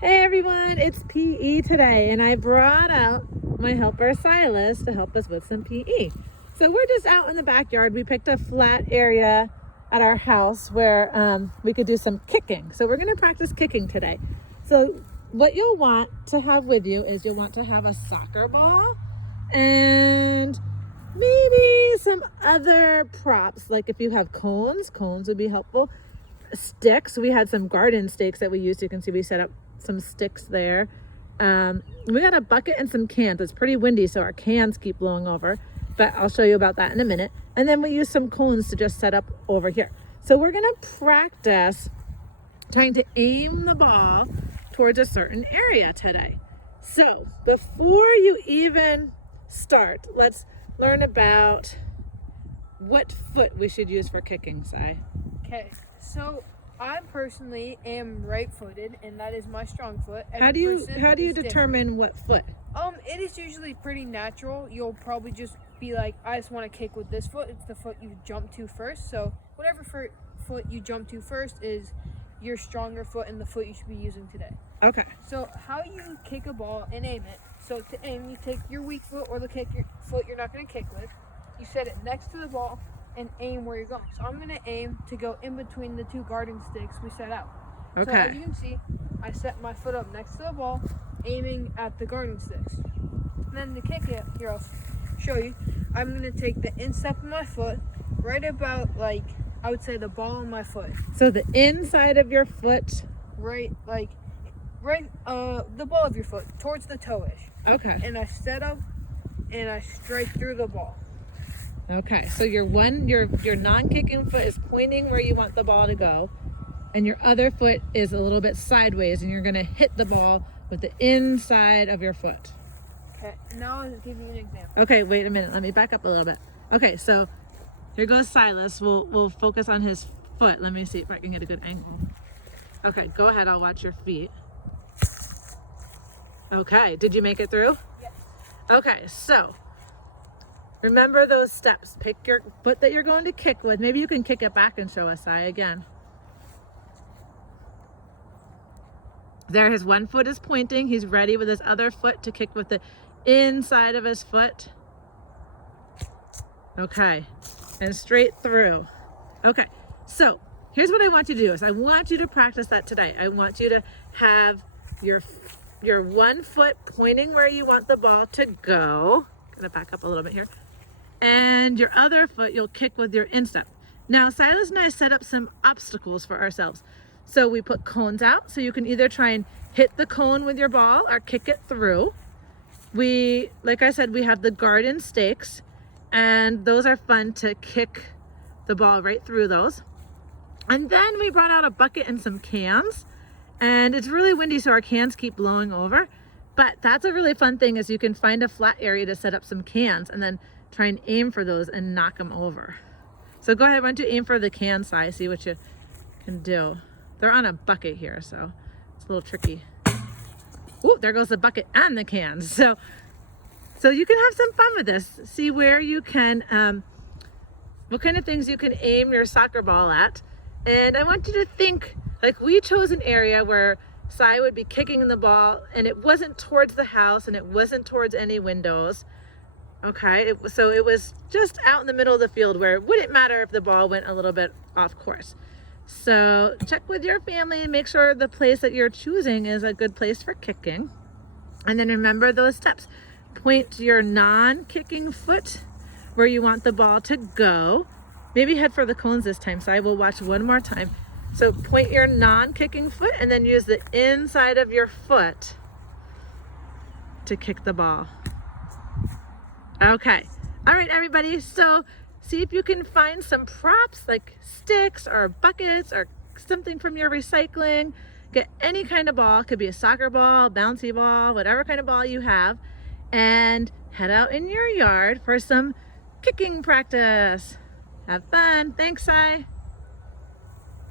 Hey everyone, it's PE today, and I brought out my helper Silas to help us with some PE. So we're just out in the backyard. We picked a flat area at our house where we could do some kicking. So we're going to practice kicking today. So what you'll want to have with you is you'll want to have a soccer ball and maybe some other props. Like if you have cones would be helpful. Sticks, we had some garden stakes that we used. You can see we set up some sticks there. We got a bucket and some cans. It's pretty windy, so our cans keep blowing over, but I'll show you about that in a minute. And then we use some cones to just set up over here. So we're gonna practice trying to aim the ball towards a certain area today. So before you even start, let's learn about what foot we should use for kicking, Sai. Okay, so I personally am right-footed, and that is my strong foot. How do you determine what foot? It is usually pretty natural. You'll probably just be like, I just want to kick with this foot. It's the foot you jump to first. So whatever foot you jump to first is your stronger foot and the foot you should be using today. Okay. So how you kick a ball and aim it. So to aim, you take your weak foot or the foot you're not going to kick with. You set it next to the ball and aim where you're going. So I'm going to aim to go in between the two garden stakes we set out. Okay. So as you can see, I set my foot up next to the ball, aiming at the garden sticks. And then to kick it, here I'll show you, I'm going to take the instep of my foot right about, like, I would say the ball on my foot. So the inside of your foot. The ball of your foot, towards the toe-ish. Okay. And I set up and I strike through the ball. Okay, so your non-kicking foot is pointing where you want the ball to go, and your other foot is a little bit sideways, and you're gonna hit the ball with the inside of your foot. Okay, now I'll give you an example. Okay, wait a minute, let me back up a little bit. Okay, so here goes Silas. We'll focus on his foot. Let me see if I can get a good angle. Okay, go ahead, I'll watch your feet. Okay, did you make it through? Yes. Okay, so remember those steps. Pick your foot that you're going to kick with. Maybe you can kick it back and show us, Sai, again. There, his one foot is pointing. He's ready with his other foot to kick with the inside of his foot. Okay, and straight through. Okay, so here's what I want you to do is I want you to practice that today. I want you to have your one foot pointing where you want the ball to go. Gonna back up a little bit here. And your other foot you'll kick with your instep. Now Silas and I set up some obstacles for ourselves. So we put cones out, so you can either try and hit the cone with your ball or kick it through. Like I said, we have the garden stakes, and those are fun to kick the ball right through those. And then we brought out a bucket and some cans, and it's really windy, so our cans keep blowing over. But that's a really fun thing, is you can find a flat area to set up some cans and then try and aim for those and knock them over. So go ahead, why don't you aim for the can side, see what you can do. They're on a bucket here, so it's a little tricky. Ooh, there goes the bucket and the cans. So you can have some fun with this. See where you can, what kind of things you can aim your soccer ball at. And I want you to think, like we chose an area where Sai would be kicking the ball, and it wasn't towards the house and it wasn't towards any windows. Okay, so it was just out in the middle of the field where it wouldn't matter if the ball went a little bit off course. So check with your family and make sure the place that you're choosing is a good place for kicking. And then remember those steps. Point your non-kicking foot where you want the ball to go. Maybe head for the cones this time, so I will watch one more time. So point your non-kicking foot and then use the inside of your foot to kick the ball. Okay, all right everybody, so see if you can find some props like sticks or buckets or something from your recycling. Get any kind of ball, could be a soccer ball, bouncy ball, whatever kind of ball you have, and head out in your yard for some kicking practice. Have fun. Thanks, Sai.